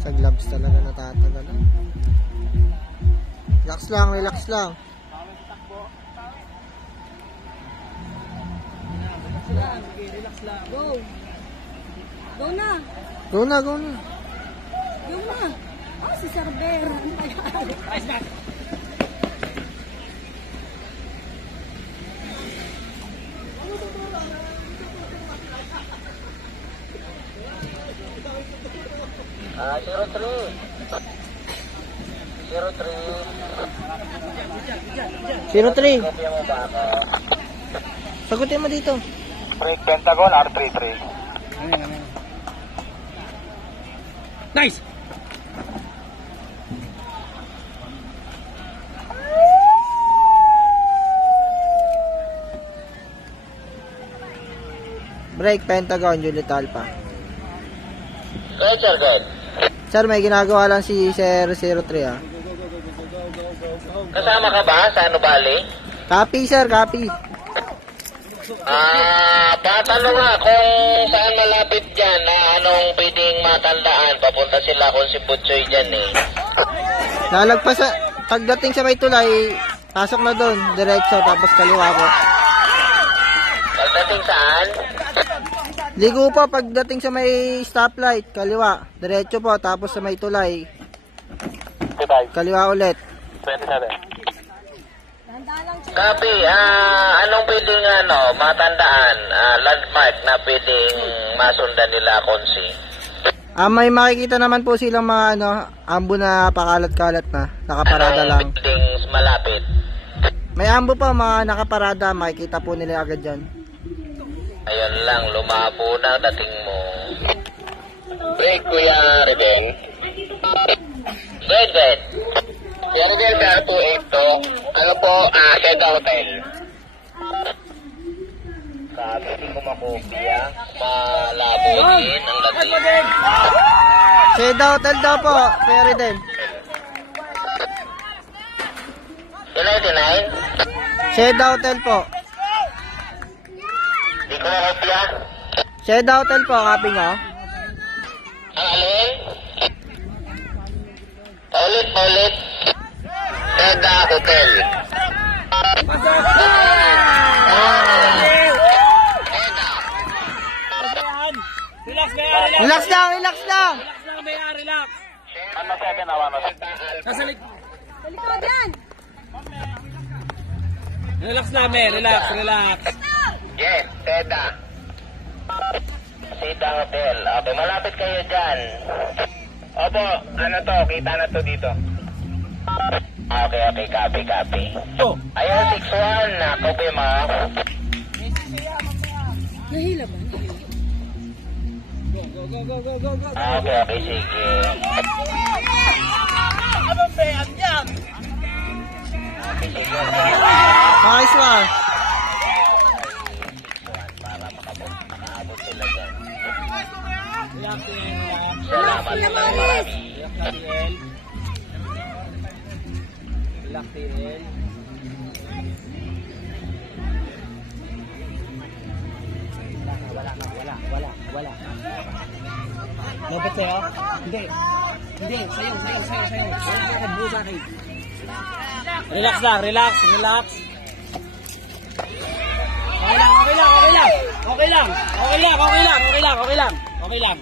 Sa gloves talaga natatagal. Relax lang, relax lang. Relax lang. Go. Go na. Go na, go na. Go na. Oh, si Sarber. Ayos na. Ah, 03. 03. Kopya mo ba ako? Sagutin mo dito. Break Pentagon R33. Nice. Break Pentagon, Juliet Alpha. Good, sir, good. Sir, may ginagawa lang si Sir 03 ah. Kasama ka ba sa Nubali? Copy sir, copy. Patanong nga kung saan malapit dyan na anong pwedeng matandaan. Papunta sila kung si Butchoy dyan eh. Lalagpas sa, pagdating sa may tulay, pasok na doon, diretso, tapos kaliwa po. Pagdating saan? Ligo po, pagdating sa may stoplight, kaliwa, diretso po, tapos sa may tulay, kaliwa ulit. 27. Copy, anong pwedeng matandaan, landmark na pwedeng masundan nila konsi? May makikita naman po silang mga ambo na pakalat-kalat na, nakaparada lang. Anong pwedeng malapit? May ambo pa, mga nakaparada, makikita po nila agad dyan. Ayun lang, lumabo na dating mo. Break, Kuya Rebel. Good, good. Kuya Rebel, PR282. Ano po, Seda Hotel. Sabi, hindi ko makopya. Malabo din ang dating. Seda Hotel daw po, pwede din. 299? Seda Hotel po. Hindi ko makopya. Seda Hotel po, copy nyo. Ang alin? Paulit. Seda Hotel. Relax na yan. Relax lang, relax lang. Relax lang ba yan? Relax. Ano 7 na 1? Nasa likod yan. Relax namin. Relax, relax. Yes, Seda. Seda Hotel. Okay, malapit kayo dyan. Opo, ano to? Kita na to dito. Okay, copy. Oh. Ayun, 61. Copy mo. Nahila ba? Go. Okay, sige. Anong bayan yan? Okay, sige. Nice one. Para makaabot sila dyan. Relax. Salamat na marami. Relax, TL. Wala. Lobot sa'yo? Hindi, sa'yo. Relax lang. Okay lang.